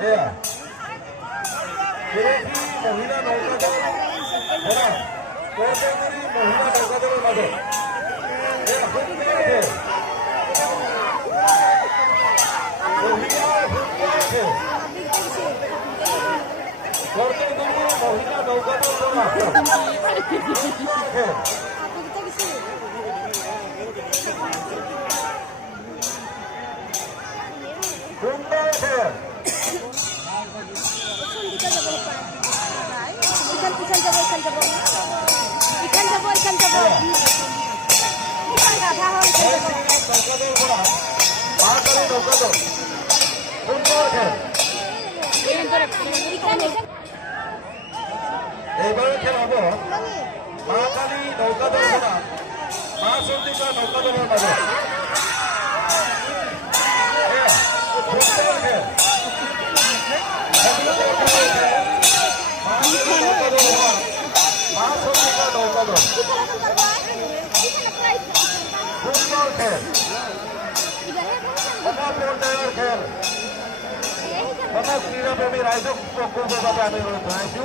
এয়া পুরুষী মহিলা নৌকাদল এরা কর্মচারী মহিলা নৌকাদলের মাঝে এরা ফুটবল খেল মহিলা ফুটবল খেল কর্মচারী মহিলা নৌকাদল খেল সুন্দর খেল এইবারে খেল হব মা কালী নৌকাদল বনাম মা চন্দিকা নৌকাদলের মাঝে ফুটবল খেল মা চন্দিকা নৌকাদল ফুটবল খেল পর্যায়ের খেল ক্রীড়াপ্রেমী রাইজক প্রকল্পের বাবে আমি জনাইছো।